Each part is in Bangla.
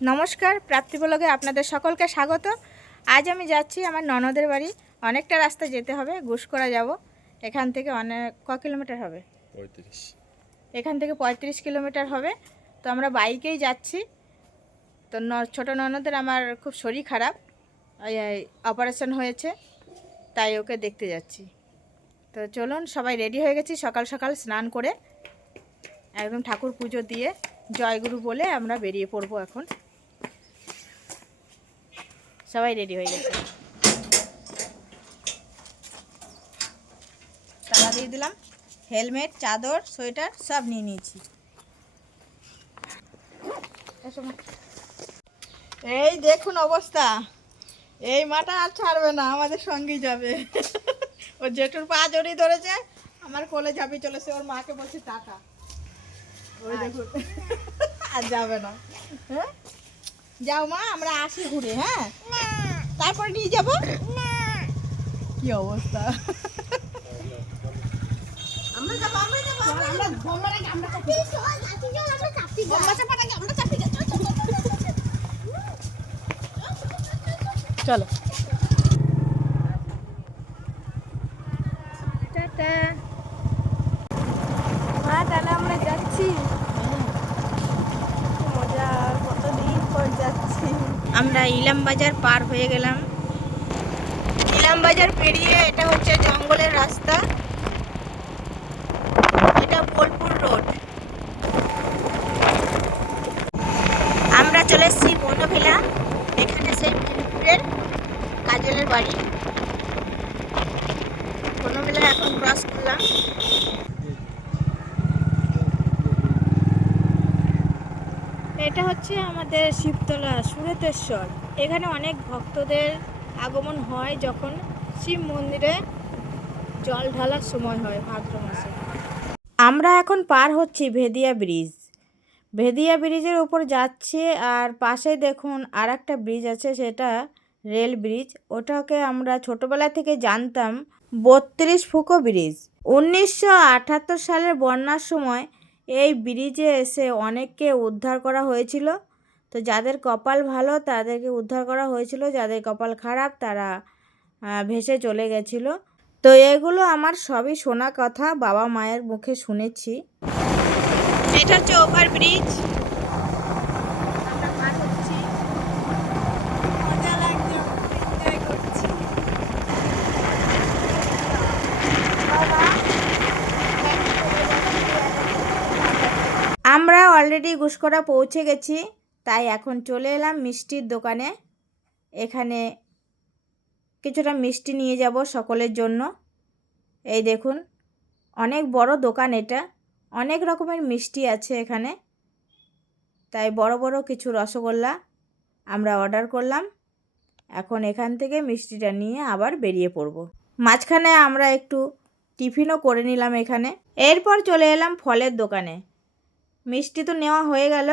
নমস্কার প্রাপ্তি ব্লগে আপনাদের সকলকে স্বাগত। আজ আমি যাচ্ছি আমার ননদের বাড়ি। অনেকটা রাস্তা যেতে হবে ঘুষকরা যাব। এখান থেকে অনেক ক কিলোমিটার হবে? পঁয়ত্রিশ। এখান থেকে পঁয়ত্রিশ কিলোমিটার হবে। তো আমরা বাইকেই যাচ্ছি। তো ন ছোটো ননদের আমার খুব শরীর খারাপ। অপারেশন হয়েছে। তাই ওকে দেখতে যাচ্ছি। তো চলুন সবাই রেডি হয়ে গেছি সকাল সকাল স্নান করে। একদম ঠাকুর পুজো দিয়ে জয়গুরু বলে আমরা বেরিয়ে পড়ব এখন। সবাই রেডি হয়ে গেছে। তালা দিয়ে দিলাম। হেলমেট, চাদর, সোয়েটার সব নিয়ে নিয়েছি। এই দেখুন অবস্থা। এই মাটা আর ছাড়বে না, আমাদের সঙ্গেই যাবে। ও জেঠুর পা জড়িয়ে ধরেছে, আমার কোলে ঝাঁপিয়ে চলেছে, ওর মাকে বলছি, টাকা। ওই দেখুন। আর যাবে না। হ্যাঁ? যাও মা আমরা আসি ঘুরে হ্যাঁ তারপরে নিয়ে যাব কি অবস্থা আমরা যাব আমরা যাব আমরা বোমার আগে আমরা চাপি বোমা চাপার আগে আমরা চাপি চলো চলো চলো টাটা মা তাহলে আমরা যাচ্ছি মজা কতদিন পর যাচ্ছি আমরা ইলাম বাজার পার হয়ে গেলাম। ইলাম বাজার পেরিয়ে এটা হচ্ছে জঙ্গলের রাস্তা। এটা বোলপুর রোড। আমরা চলে এসেছি বনভিলা, এখানে সেই মিরপুরের কাজলের বাড়ি। বনভিলা এখন ক্রস করলাম। এটা হচ্ছে আমাদের শিবতলা সুরেতেশ্বর। এখানে অনেক ভক্তদের আগমন হয় যখন শিব মন্দিরে জল ঢালার সময় হয় ভাদ্র মাসে। আমরা এখন পার হচ্ছি ভেদিয়া ব্রিজ। ভেদিয়া ব্রিজের উপর যাচ্ছি আর পাশে দেখুন আর একটা ব্রিজ আছে, সেটা রেল ব্রিজ। ওটাকে আমরা ছোটোবেলা থেকে জানতাম বত্রিশ ফুকো ব্রিজ। উনিশশো আটাত্তর সালের বন্যার সময় এই ব্রিজে এসে অনেককে উদ্ধার করা হয়েছিল। তো যাদের কপাল ভালো তাদেরকে উদ্ধার করা হয়েছিল। যাদের কপাল খারাপ তারা ভেসে চলে গেছিল। তো এগুলো আমার সবই শোনা কথা বাবা মায়ের মুখে শুনেছি। এটা হচ্ছে ওভার ব্রিজ। আমরা অলরেডি গুসকরা পৌঁছে গেছি। তাই এখন চলে এলাম মিষ্টির দোকানে। এখানে কিছুটা মিষ্টি নিয়ে যাব সকলের জন্য। এই দেখুন, অনেক বড় দোকান এটা। অনেক রকমের মিষ্টি আছে এখানে। তাই বড় বড় কিছু রসগোল্লা আমরা অর্ডার করলাম। এখন এখান থেকে মিষ্টিটা নিয়ে আবার বেরিয়ে পড়ব। মাঝখানে আমরা একটু টিফিনও করে নিলাম এখানে। এরপর চলে এলাম ফলের দোকানে। মিষ্টি তো নেওয়া হয়ে গেল।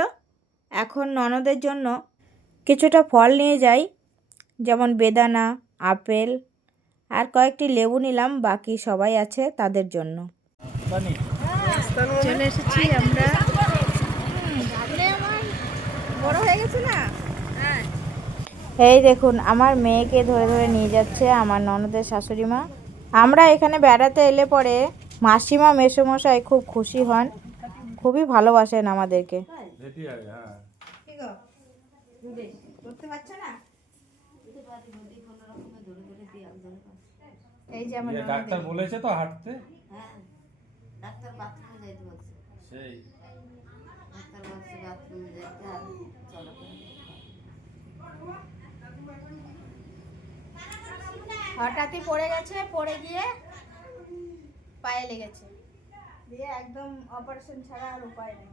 এখন ননদের জন্য কিছুটা ফল নিয়ে যাই যেমন বেদানা আপেল আর কয়েকটি লেবু নিলাম বাকি সবাই আছে তাদের জন্য। চলে এসেছি আমরা। বড় হয়ে গেছে না? এই দেখুন আমার মেয়েকে ধরে ধরে নিয়ে যাচ্ছে আমার ননদের শাশুড়ি মা। আমরা এখানে বেড়াতে এলে পরে মাসিমা মেসোমশাই খুব খুশি হন। খুবই ভালোবাসেন আমাদেরকে। করতে পারছ না? এই যে আমার ইয়ে ডাক্তার বলেছে তো হাঁটতে? হ্যাঁ। ডাক্তার বাথরুমে যাইতে বলছে। সেই। ডাক্তার বলছে বাথরুমে যাইতে আর চলাফেরা হঠাৎই পড়ে গেছে পড়ে গিয়ে পায়ে লেগেছে। দিয়ে একদম অপারেশন ছাড়া আর উপায় নেই।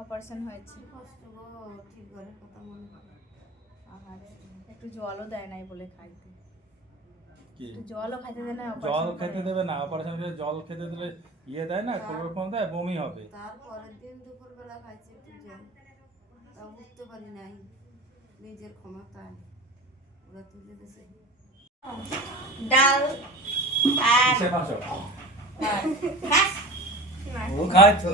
অপারেশন হয়েছে। কষ্ট গো ঠিক ঘরের কথা মনে পড়ে। আর একটু জলও দেয় নাই বলে খাইতে। একটু জলও খাইতে দেয় না জল খেতে দেবে না অপারেশন করে জল খেতে দিলে ইয়ে দেয় না ক্লোরোফর্ম দেয় বমি হবে। তারপরের দিন দুপুরবেলা খাইছি একটু জল। তা উঠতে পারি নাই নিজের ক্ষমতায় ওরা তুলে দিয়েছে ডাল আর ও খায় তো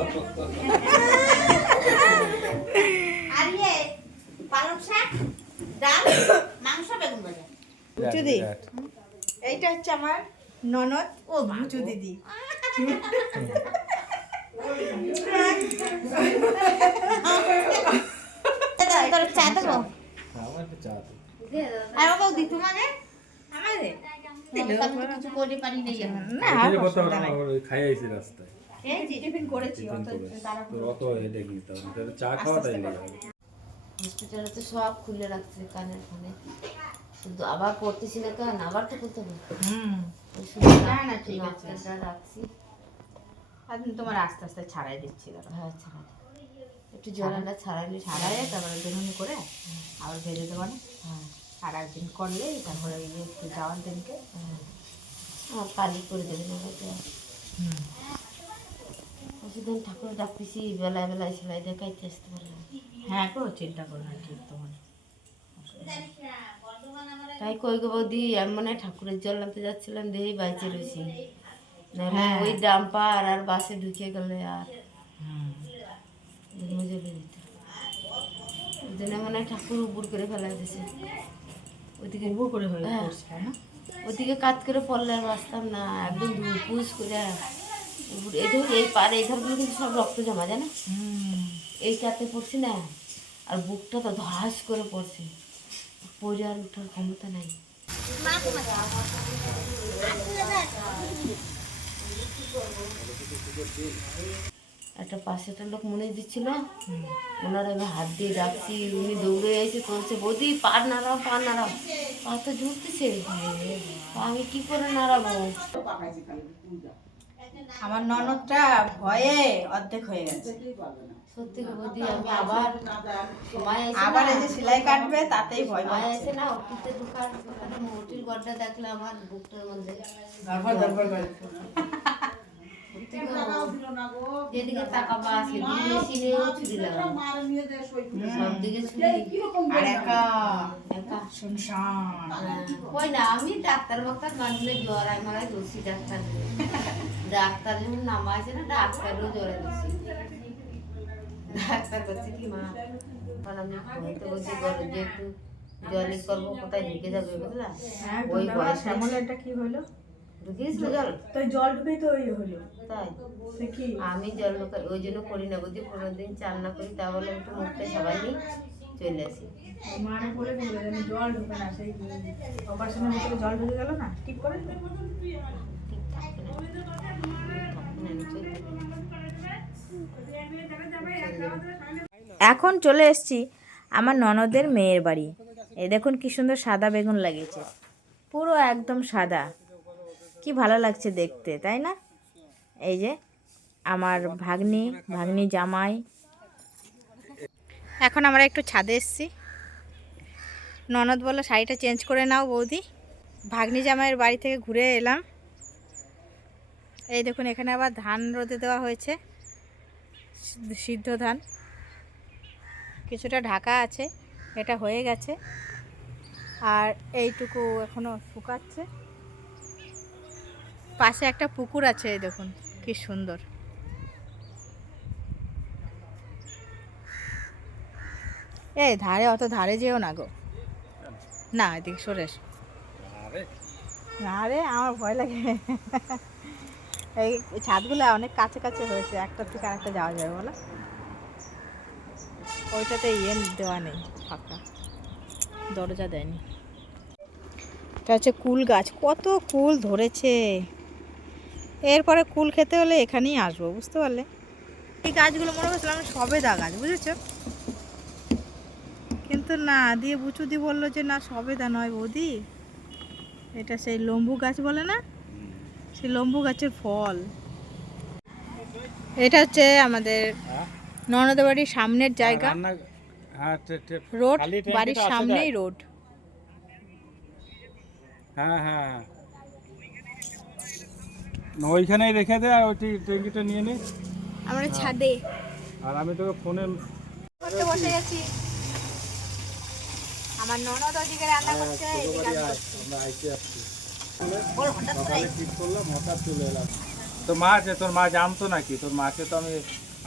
আর ইয়ে পালং শাক ডাল মাংস বেগুন ভাজা। বুঝু এইটা হচ্ছে আমার ননদ ও বুচু দিদি। তোর চা দেবো। আর দিত মানে? আমাদের কিছু করে পারি না খাই আইছি রাস্তায়। টিফিন করেছি অত হেডেক নিতে হবে চা খাওয়া লেগে হসপিটালে তো সব খুলে রাখছে কানের ফোনে। শুধু আবার পড়তেছি না কেন আবার তো করতে হবে। হুম। না, না, ঠিক আছে। রাখছি। আজ তোমার আস্তে আস্তে ছাড়াই দিচ্ছি দাঁড়া হ্যাঁ ছাড়া একটু জলাটা ছাড়াইলে ছাড়াই তারপরে বেনুনি করে আবার ভেজে দেবো না। হ্যাঁ। আর একদিন করলে তারপরে ইয়ে একটু যাওয়ার দিনকে। আমার কালি করে দেবে না সেদিন ঠাকুর ডাকতেছি বেলায় বেলায় সেলাই দেখাইতে আসতে পারলাম। হ্যাঁ গো চিন্তা করো না ঠিক তোমার। তাই কই গো বৌদি আমি মনে ঠাকুরের জল আনতে যাচ্ছিলাম দেখি বাইচে রয়েছি হ্যাঁ। ওই ডাম্পার আর বাসে ঢুকে গেলে আর মজে বেরিত ওই জন্য মনে ঠাকুর উবুর করে ফেলা দিয়েছে ওইদিকে উবু করে হয়ে ওদিকে কাজ করে পড়লে আর বাঁচতাম না একদম পুষ করে এই ধর এই পার এই ধারগুলো কিন্তু সব রক্ত জমা জানো? হুম। এই কাতে পড়ছি না আর বুকটা তো ধরাস করে পড়ছে। পড়ে আর ওঠার ক্ষমতা নাই। একটা পাশে একটা লোক মনে দিচ্ছিল ওনার আমি হাত দিয়ে ডাকছি উনি দৌড়ে এসে চলছে বৌদি পার নাড়াও পার নাড়াও। পা তো ঝুঁকতেছে তা আমি কি করে নাড়াবো? আমার ননদটা ভয়ে অর্ধেক হয়ে গেছে। সত্যি বৌদি আমি আবার সময় আছে আবার এই যে সেলাই কাটবে তাতেই ভয় সময় এসে না? অফিসে ঢোকার মোটির গড়টা দেখলে আমার বুকটার মধ্যে। যেদিকে তাকাবা সেদিকে মেশিনেও ছুরি লাগানো সব দিকে ছুরি আর একা একা। শুনশান। হ্যাঁ, কই না আমি ডাক্তার বাক্তার না জ্বর আমি দোষী ডাক্তার। ডাক্তার যখন নামাইছে না ডাক্তারও জ্বরে দোষী। ডাক্তার করছে কি মা? আমি বলছি জ্বর যেহেতু জলে করব কোথায় ঢুকে যাবে বুঝলা? ওই বয়সে শ্যামলেরটা কি হলো? তো জল? ডুবেই তো ওই হলো। তাই? কি? আমি জল ওই জন্য করি না বুঝি পনেরো দিন চান না করি তাহলে একটু মুখটা সবাই নিই চলে আসি। মারা বলে দিল যেন জল ঢুকে না সেই অপারেশনের ভিতরে জল ঢুকে গেল না? ঠিক করে ঠিক থাকবে না ঠিক থাকবে না। নিশ্চয়ই এখন চলে এসেছি আমার ননদের মেয়ের বাড়ি। এ দেখুন কি সুন্দর সাদা বেগুন লাগিয়েছে। পুরো একদম সাদা। কি ভালো লাগছে দেখতে, তাই না? এই যে আমার ভাগ্নি ভাগ্নি জামাই। এখন আমরা একটু ছাদে এসেছি। ননদ বলল, শাড়িটা চেঞ্জ করে নাও বৌদি। ভাগ্নি জামাইয়ের বাড়ি থেকে ঘুরে এলাম। এই দেখুন, এখানে আবার ধান রোদে দেওয়া হয়েছে, সিদ্ধ ধান। কিছুটা ঢাকা আছে, এটা হয়ে গেছে। আর এইটুকু এখনও শুকাচ্ছে। পাশে একটা পুকুর আছে এই দেখুন কি সুন্দর। এই ধারে অত ধারে যেও না গো। না এদিকে সরে আরে না রে আমার ভয় লাগে। এই ছাদগুলো অনেক কাছে কাছে হয়েছে একটা থেকে আরেকটা যাওয়া যাবে বলো। ওইটাতে ইয়ে দেওয়া নেই ফাঁকা। দরজা দেয়নি। এটা হচ্ছে কুল গাছ কত কুল ধরেছে। এরপরে কুল খেতে হলে এখানেই আসব বুঝতে পারলে? এই গাছগুলো মনে করছিলাম সবেদা গাছ বুঝেছ? কিন্তু না দিয়ে বুচুদি বলল যে না সবেদা নয় বৌদি। এটা সেই লম্বু গাছ বলে না? সেই লম্বু গাছের ফল। এটা হচ্ছে আমাদের ননদ বাড়ির সামনের জায়গা। হ্যাঁ টে- রোড বাড়ির সামনেই রোড। হ্যাঁ হ্যাঁ হ্যাঁ। ওইখানেই রেখে দে আর ওইটি ট্যাঙ্কিটা নিয়ে নে। আমরা ছাদে। আর আমি তোকে ফোনে করতে বসে গেছি। আমার ননদ ওদিকে রান্না করছে এদিকে আমরা আইতে আসছি। মা আছে? তোর মা জানতো নাকি? তোর মাকে তো আমি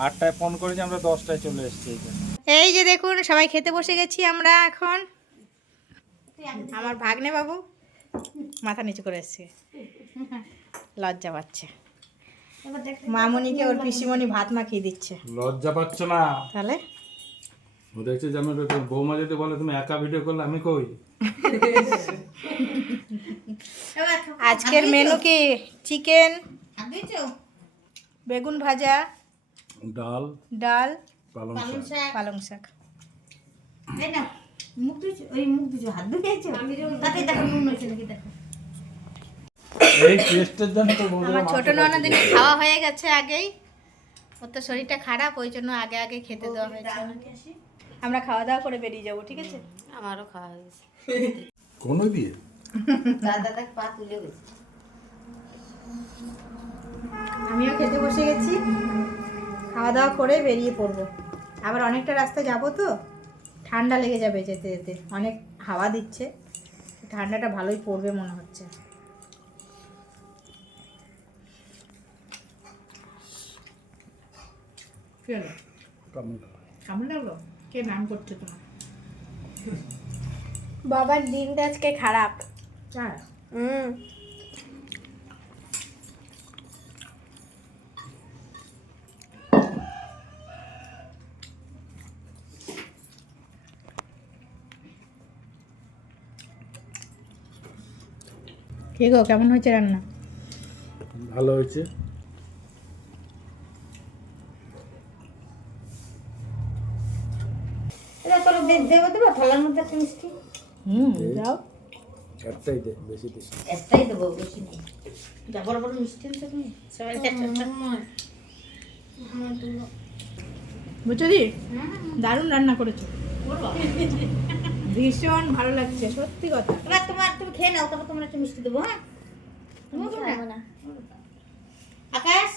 আটটায় ফোন করেছি আমরা দশটায় চলে এসেছি এই যে দেখুন সবাই খেতে বসে গেছি আমরা এখন। আমার ভাগ্নে বাবু মাথা নিচু করে এসছে। লজ্জা পাচ্ছে। মামনিকে ওর পিসিমণি ভাত মাখিয়ে দিচ্ছে। লজ্জা পাচ্ছ না। তাহলে? ও দেখছি যে আমি বৌমা যদি বলে তুমি একা ভিডিও করলে আমি কই? আজকের মেনু কি? চিকেন বেগুন ভাজা ডাল ডাল পালং পালং শাক। পালং শাক। মুখ ওই মুখ দিয়েছ? হাত ধুয়েছো তাতে দেখো নুন হয়েছে নাকি দেখো। এই টেস্টের জন্য তো আমার ছোট ননদিন খাওয়া হয়ে গেছে আগেই। ওর তো শরীরটা খারাপ ওই জন্য আগে আগে খেতে দেওয়া হয়েছে। আমরা খাওয়া দাওয়া করে বেরিয়ে যাব ঠিক আছে? আমারও খাওয়া হয়ে গেছে। কোনো দিয়ে? দাদা দেখ পা তুলে গেছে। আমিও খেতে বসে গেছি। খাওয়া দাওয়া করে বেরিয়ে পড়ব। আবার অনেকটা রাস্তা যাব তো ঠান্ডা লেগে যাবে যেতে যেতে। অনেক হাওয়া দিচ্ছে ঠান্ডাটা ভালোই পড়বে মনে হচ্ছে। কি হলো কেমন লাগল কে ম্যাম করছে তোমার? বাবার দিনটা আজকে খারাপ। হুম। কে গো কেমন হয়েছে রান্না? ভালো হয়েছে। মধ্যে একটা মিষ্টি? হুম যাও একটাই দে বেশি দিস একটাই দেবো বেশি নেই। যা বড় বড় মিষ্টি আছে তুমি সবাই দি দারুণ রান্না করেছ। ভীষণ ভালো লাগছে সত্যি কথা। এবার তোমার তুমি খেয়ে নাও তারপর তোমার একটা মিষ্টি দেবো হ্যাঁ? তুমি খাব না। আকাশ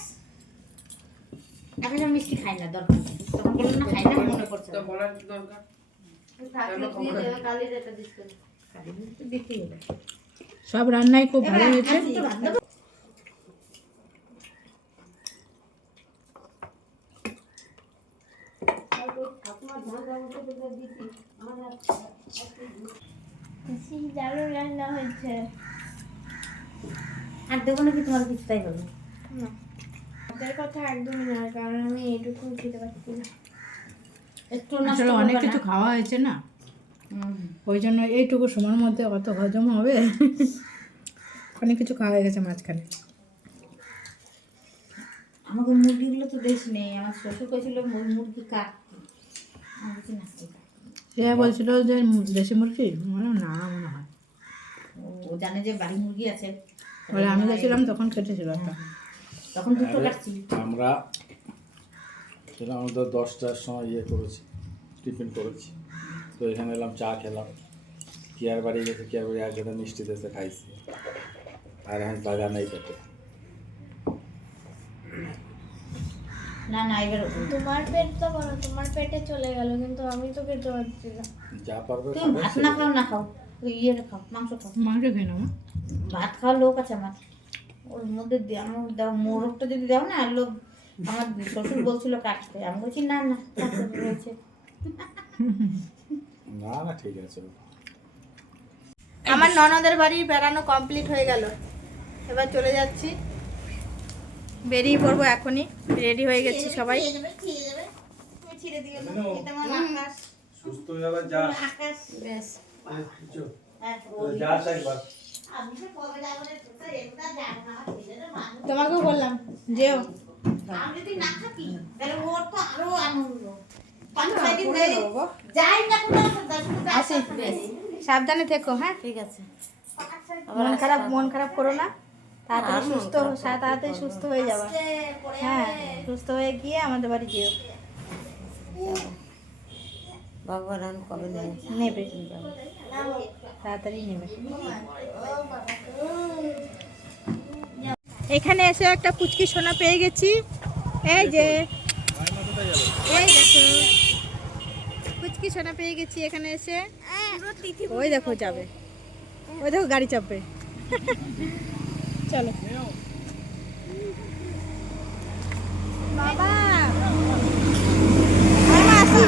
আমি মিষ্টি খাই না দরকার তখন বললাম না খাই না মনে পড়ছে। না। থাকলে দিয়ে সব রান্নাই খুব ভালো হয়েছে। রান্না হয়েছে। আর নাকি তোমার কিছু তাই বলো না। আপনার কথা একদমই নয় কারণ আমি এইটুকু খেতে পারছি না। একটু আসলে অনেক কিছু খাওয়া হয়েছে না? ওই জন্য এইটুকু সময়ের মধ্যে অত হজম হবে? অনেক কিছু খাওয়া হয়ে গেছে মাঝখানে। আমাকে মুরগিগুলো তো বেশি নেই। আমার শ্বশুর করেছিল মুর- মুরগি কাটতে। না সে বলছিল যে দেশি মুরগি? বললাম, না মনে হয়। ও জানে যে বাড়ি মুরগি আছে। বলে আমি গেছিলাম তখন কেটেছিল একটা। তখন দুটো কাটছি আমরা সেটা আমাদের দশটার সময় ইয়ে করেছি টিফিন করেছি। তো এখানে এলাম চা খেলাম। কেয়ার বাড়ি গেছে কেয়ার বাড়ি আগে মিষ্টি দেশে খাইছি। আর এখন বাগান এই পেটে। না না এবার তোমার পেট তো বলো তোমার পেটে চলে গেল কিন্তু আমি তো খেতে পারছি না। যা পারবে তুমি ভাত না খাও না খাও। ইয়ে খাও মাংস খাও। মাংস খেয়ে ভাত খাওয়ার লোক আছে আমার। ওর মধ্যে দাও মোরগটা যদি দাও না লোক আমার শ্বশুর বলছিল কাটতে। আমি বলছি না না রয়েছে। না না ঠিক আছে। আমার ননদের বাড়ি বেড়ানো কমপ্লিট হয়ে গেল। এবার চলে যাচ্ছি। বেরিয়ে পড়ব এখনই। রেডি হয়ে গেছি সবাই। সুস্থ হয়ে যা। আকাশ। বেশ। হ্যাঁ, একবার তোমাকেও বললাম যেও। আমি যদি না থাকি তাহলে ওর তো আরও আনন্দ। পাঁচ ছয় দিন ধরে যাই না কোনো আসি সাবধানে থেকো হ্যাঁ? ঠিক আছে। মন খারাপ মন খারাপ করো না। তাড়াতাড়ি সুস্থ তাড়াতাড়ি সুস্থ হয়ে যাবা। হ্যাঁ সুস্থ হয়ে গিয়ে আমাদের বাড়ি যেও। বাবা রান কবে নেবে? নেবে। তাড়াতাড়ি নেবে। এখানে এসে একটা পুচকি সোনা পেয়ে গেছি। এই যে, এই দেখো, পুচকি সোনা পেয়ে গেছি এখানে এসে। ওই দেখো যাবে। ওই দেখো গাড়ি চাপবে। চলো বাবা আসি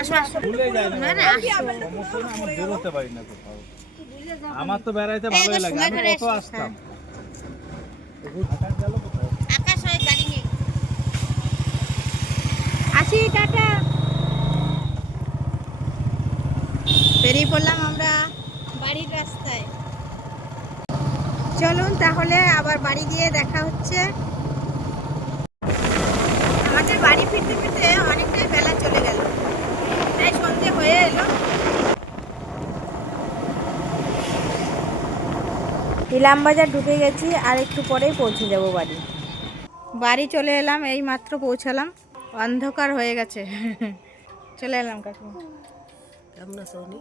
আসো আসো ভুলে যায় না। না না আসো। সমস্যা আমি বেরোতে পারি না কোথাও। আমার তো বেড়াইতে ভালোই লাগে। আমি কত আসতাম। আকাশ হয় গাড়ি নিয়ে। আসি টাটা। বেরিয়ে পড়লাম আমরা বাড়ির রাস্তায়। চলুন তাহলে আবার বাড়ি গিয়ে দেখা হচ্ছে। আমাদের বাড়ি ফিরতে ফিরতে অনেকটাই বেলা চলে গেল তাই সন্ধে হয়ে এলো ইলাম বাজার ঢুকে গেছি আর একটু পরেই পৌঁছে যাব বাড়ি। বাড়ি চলে এলাম এই মাত্র পৌঁছালাম। অন্ধকার হয়ে গেছে। চলে এলাম কাকু। কেমন আছো উনি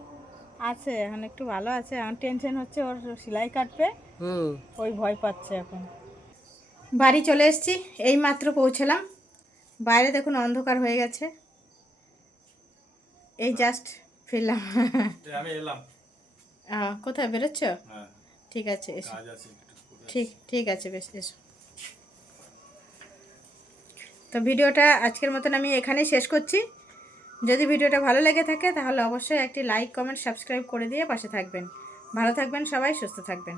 আছে এখন একটু ভালো আছে। এখন টেনশন হচ্ছে ওর সেলাই কাটবে। হুম। ওই ভয় পাচ্ছে এখন। বাড়ি চলে এসেছি এই মাত্র পৌঁছলাম। বাইরে দেখুন অন্ধকার হয়ে গেছে। এই জাস্ট ফিরলাম। আমি কোথায় বেরোচ্ছ? হ্যাঁ। ঠিক আছে এসো। ঠিক ঠিক আছে বেশ এসো। তো ভিডিওটা আজকের মতন আমি এখানেই শেষ করছি। যদি ভিডিওটা ভালো লেগে থাকে তাহলে অবশ্যই একটি লাইক কমেন্ট সাবস্ক্রাইব করে দিয়ে পাশে থাকবেন। ভালো থাকবেন সবাই সুস্থ থাকবেন।